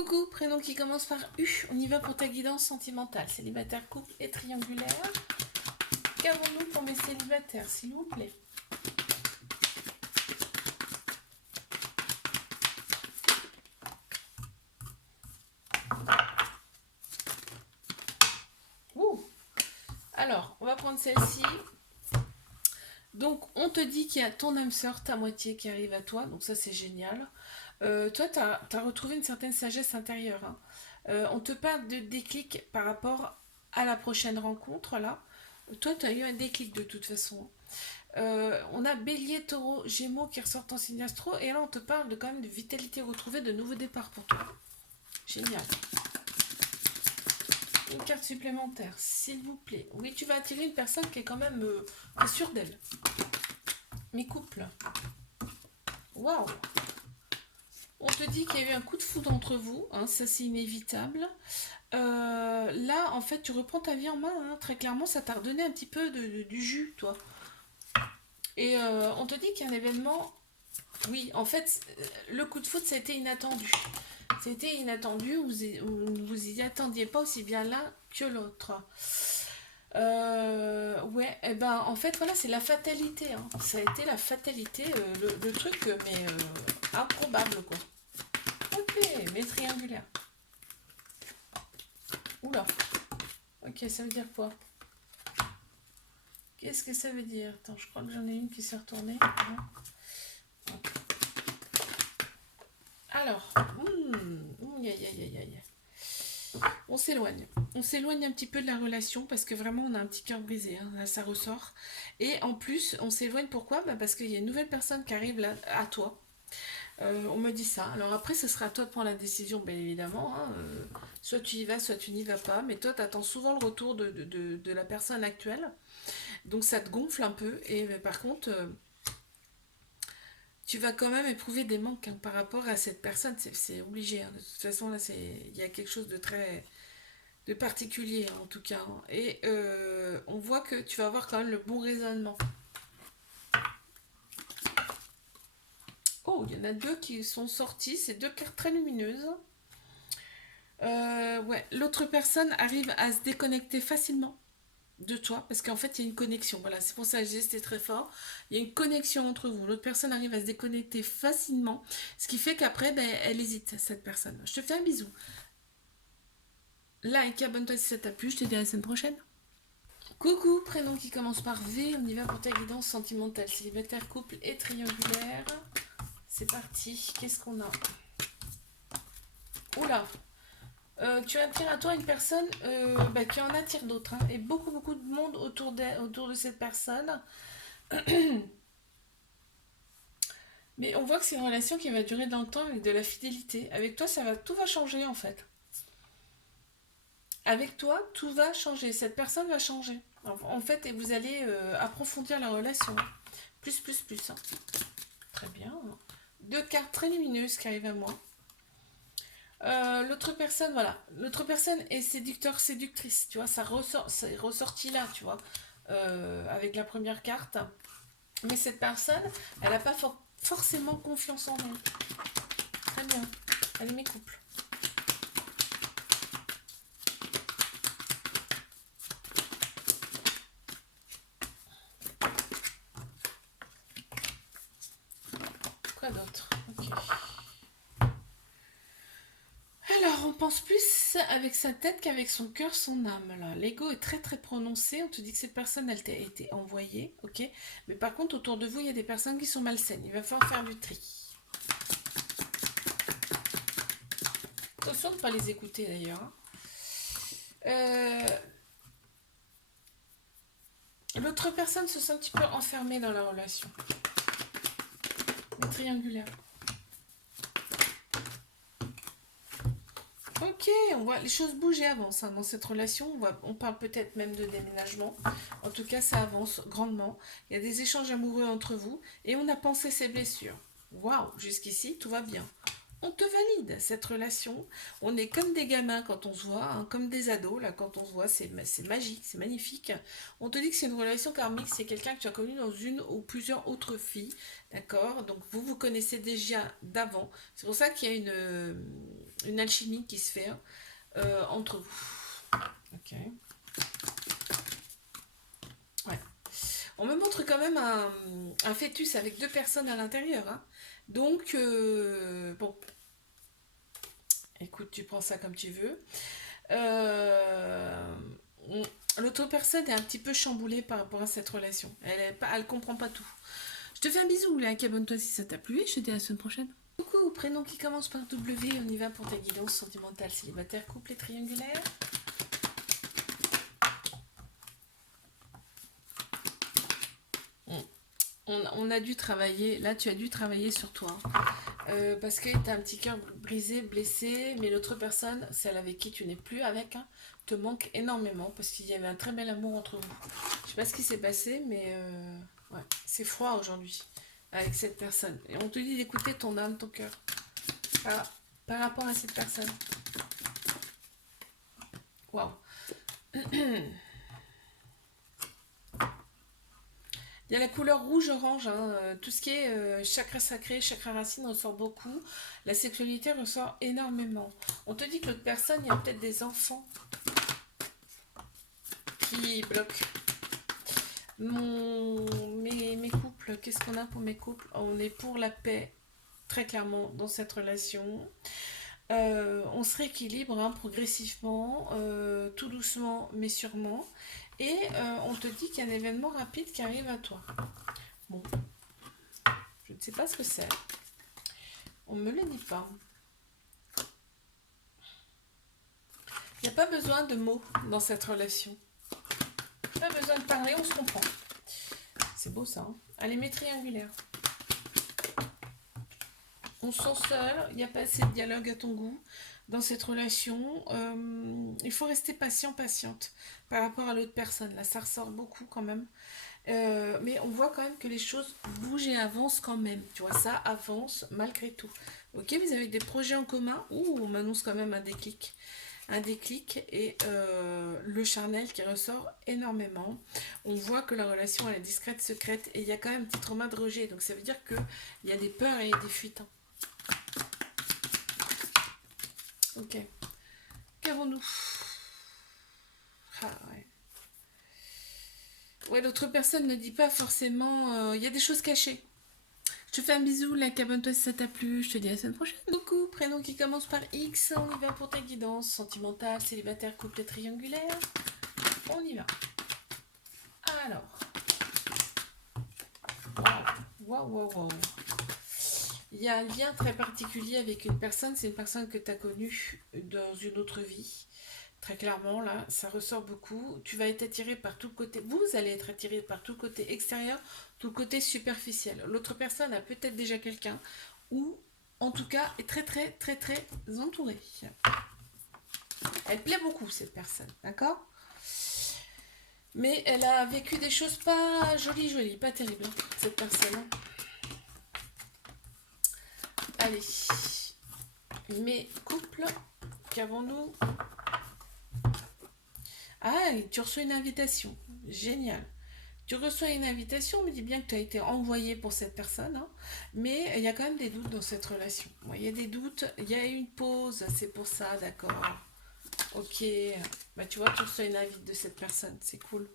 Coucou, prénom qui commence par U. On y va pour ta guidance sentimentale. Célibataire, couple et triangulaire. Qu'avons-nous pour mes célibataires, s'il vous plaît? Ouh. Alors, on va prendre celle-ci. Donc, on te dit qu'il y a ton âme sœur, ta moitié qui arrive à toi. Donc ça, c'est génial. Toi, tu as retrouvé une certaine sagesse intérieure, hein. On te parle de déclic par rapport à la prochaine rencontre, là. Toi, tu as eu un déclic de toute façon. On a Bélier, Taureau, Gémeaux qui ressortent en signe astro. Et là, on te parle de quand même de vitalité retrouvée, de nouveaux départs pour toi. Génial. Une carte supplémentaire, s'il vous plaît. Oui, tu vas attirer une personne qui est quand même pas sûre d'elle. Mes couples. Waouh. On te dit qu'il y a eu un coup de foudre entre vous, hein, ça c'est inévitable. Là, en fait, tu reprends ta vie en main, hein, très clairement, ça t'a redonné un petit peu du jus, toi. Et on te dit qu'il y a un événement. Oui, en fait, le coup de foudre, ça a été inattendu. Ça a été inattendu, vous vous y attendiez pas aussi bien l'un que l'autre. Ouais, et ben en fait, voilà, c'est la fatalité, hein. Ça a été la fatalité, le truc, mais improbable, quoi. Ok, mais triangulaire. Oula. Ok, ça veut dire quoi? Qu'est-ce que ça veut dire? Attends, je crois que j'en ai une qui s'est retournée. Alors, aïe, aïe, aïe, aïe. On s'éloigne. On s'éloigne un petit peu de la relation parce que vraiment on a un petit cœur brisé, hein. Là, ça ressort. Et en plus, on s'éloigne pourquoi? Bah, parce qu'il y a une nouvelle personne qui arrive là, à toi. On me dit ça. Alors après, ce sera à toi de prendre la décision, bien évidemment, hein. Soit tu y vas, soit tu n'y vas pas. Mais toi, tu attends souvent le retour de la personne actuelle. Donc ça te gonfle un peu. Et par contre, tu vas quand même éprouver des manques, hein, par rapport à cette personne. C'est obligé, hein. De toute façon, là, il y a quelque chose de très de particulier, hein, en tout cas, hein. Et on voit que tu vas avoir quand même le bon raisonnement. Oh, il y en a deux qui sont sortis. C'est deux cartes très lumineuses. Ouais, l'autre personne arrive à se déconnecter facilement de toi parce qu'en fait il y a une connexion. Voilà, c'est pour ça que j'ai c'était très fort. Il y a une connexion entre vous. L'autre personne arrive à se déconnecter facilement, ce qui fait qu'après, ben, elle hésite, cette personne. Je te fais un bisou. Like, abonne-toi si ça t'a plu. Je te dis à la semaine prochaine. Coucou, prénom qui commence par V. On y va pour ta guidance sentimentale, célibataire, couple et triangulaire. C'est parti. Qu'est-ce qu'on a? Oula. Tu attires à toi une personne, bah, qui en attire d'autres, hein, et beaucoup beaucoup de monde autour de cette personne. Mais on voit que c'est une relation qui va durer dans le temps avec de la fidélité. Avec toi, tout va changer en fait. Avec toi, tout va changer. Cette personne va changer. En fait, et vous allez approfondir la relation. Plus, plus, plus, hein. Très bien. Deux cartes très lumineuses qui arrivent à moi. L'autre personne, voilà. L'autre personne est séducteur, séductrice. Tu vois, ça ressort, c'est ressorti là, tu vois, avec la première carte. Mais cette personne, elle n'a pas forcément confiance en elle. Très bien. Allez, mes couples. Quoi d'autre? Ok. Alors, on pense plus avec sa tête qu'avec son cœur, son âme. Là, l'ego est très très prononcé. On te dit que cette personne, elle t'a été envoyée, ok. Mais par contre, autour de vous, il y a des personnes qui sont malsaines. Il va falloir faire du tri. Attention de ne pas les écouter d'ailleurs, hein. L'autre personne se sent un petit peu enfermée dans la relation. Mais triangulaire. Ok, on voit les choses bougent et avancent, hein, dans cette relation. On parle peut-être même de déménagement. En tout cas, ça avance grandement. Il y a des échanges amoureux entre vous et on a pensé ses blessures. Waouh, jusqu'ici, tout va bien. on te valide cette relation. On est comme des gamins quand on se voit, hein, comme des ados, là, quand on se voit, c'est magique, c'est magnifique. On te dit que c'est une relation karmique, c'est quelqu'un que tu as connu dans une ou plusieurs autres filles, d'accord? Donc vous vous connaissez déjà d'avant. C'est pour ça qu'il y a une alchimie qui se fait entre vous. Ok. Ouais. On me montre quand même un fœtus avec deux personnes à l'intérieur, hein. Donc, bon, écoute, tu prends ça comme tu veux. Euh, L'autre personne est un petit peu chamboulée par rapport à cette relation. Elle comprend pas tout. Je te fais un bisou, là, abonne-toi si ça t'a plu et je te dis à la semaine prochaine. Coucou, prénom qui commence par W, on y va pour ta guidance sentimentale, célibataire, couple et triangulaire. On a dû travailler, là tu as dû travailler sur toi. Parce que tu as un petit cœur brisé, blessé, mais l'autre personne, celle avec qui tu n'es plus avec, hein, te manque énormément parce qu'il y avait un très bel amour entre vous. Je sais pas ce qui s'est passé, mais ouais, c'est froid aujourd'hui avec cette personne. Et on te dit d'écouter ton âme, ton cœur, par rapport à cette personne. Waouh. Il y a la couleur rouge-orange, hein, tout ce qui est chakra sacré, chakra racine ressort beaucoup. La sexualité ressort énormément. On te dit que l'autre personne, il y a peut-être des enfants qui bloquent. Mes couples, qu'est-ce qu'on a pour mes couples? On est pour la paix, très clairement, dans cette relation. On se rééquilibre, hein, progressivement, tout doucement mais sûrement. Et on te dit qu'il y a un événement rapide qui arrive à toi. Bon, je ne sais pas ce que c'est. On ne me le dit pas. Il n'y a pas besoin de mots dans cette relation. Pas besoin de parler, on se comprend. C'est beau ça, hein. Allez, mes triangulaires. On se sent seul, il n'y a pas assez de dialogue à ton goût dans cette relation. Il faut rester patient, patiente par rapport à l'autre personne. Là, ça ressort beaucoup quand même. Mais on voit quand même que les choses bougent et avancent quand même. Tu vois, ça avance malgré tout. Ok, vous avez des projets en commun. Ouh, on m'annonce quand même un déclic. Un déclic et le charnel qui ressort énormément. On voit que la relation elle est discrète, secrète et il y a quand même un petit trauma de rejet. Donc ça veut dire qu'il y a des peurs et des fuites, hein. Ok. Qu'avons-nous? Ah ouais. Ouais, l'autre personne ne dit pas forcément. Il y a des choses cachées. Je te fais un bisou, like, abonne-toi si ça t'a plu. Je te dis à la semaine prochaine. Beaucoup, prénom qui commence par X. On y va pour ta guidance sentimentale, célibataire, couple et triangulaire. On y va. Alors. Waouh, waouh, waouh, waouh. Il y a un lien très particulier avec une personne. C'est une personne que tu as connue dans une autre vie. Très clairement, là, ça ressort beaucoup. Tu vas être attiré par tout le côté. Vous allez être attiré par tout le côté extérieur, tout le côté superficiel. L'autre personne a peut-être déjà quelqu'un ou, en tout cas, est très, très, très, très entourée. Elle plaît beaucoup, cette personne, d'accord? Mais elle a vécu des choses pas jolies, jolies, pas terribles, hein, cette personne. Allez. Mes couples, qu'avons-nous? Ah, et tu reçois une invitation. Génial. Tu reçois une invitation, on me dit bien que tu as été envoyé pour cette personne, hein, mais il y a quand même des doutes dans cette relation. Bon, il y a des doutes, il y a une pause, c'est pour ça, d'accord. Ok, bah tu vois, tu reçois une invite de cette personne, c'est cool.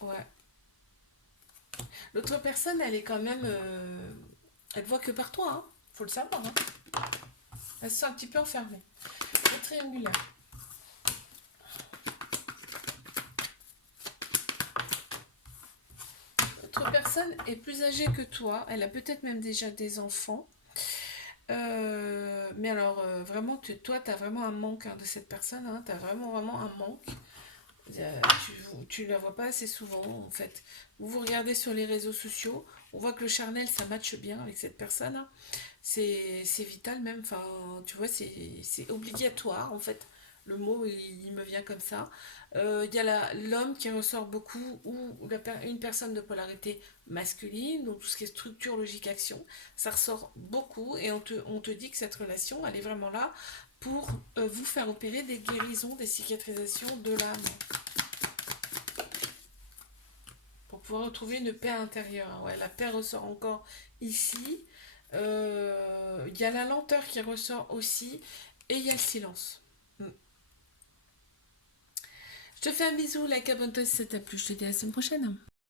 Ouais. L'autre personne, elle est quand même... elle voit que par toi, hein. Faut le savoir, hein. Elle se sent un petit peu enfermée. Le triangulaire. L'autre personne est plus âgée que toi, elle a peut-être même déjà des enfants. Mais alors, vraiment, toi, tu as vraiment un manque, hein, de cette personne, hein, tu as vraiment, vraiment un manque. Euh, tu la vois pas assez souvent, en fait. Vous regardez sur les réseaux sociaux, on voit que le charnel, ça matche bien avec cette personne, hein. C'est vital même, enfin, tu vois, c'est obligatoire, en fait. Le mot, il me vient comme ça. Il y a l'homme qui ressort beaucoup, ou une personne de polarité masculine, donc tout ce qui est structure, logique, action, ça ressort beaucoup et on te dit que cette relation, elle est vraiment là pour vous faire opérer des guérisons, des cicatrisations de l'âme, pour pouvoir retrouver une paix intérieure. Ouais, la paix ressort encore ici. Il y a la lenteur qui ressort aussi, et il y a le silence. Mm. Je te fais un bisou, like, abonne-toi si ça t'a plu. Je te dis à la semaine prochaine.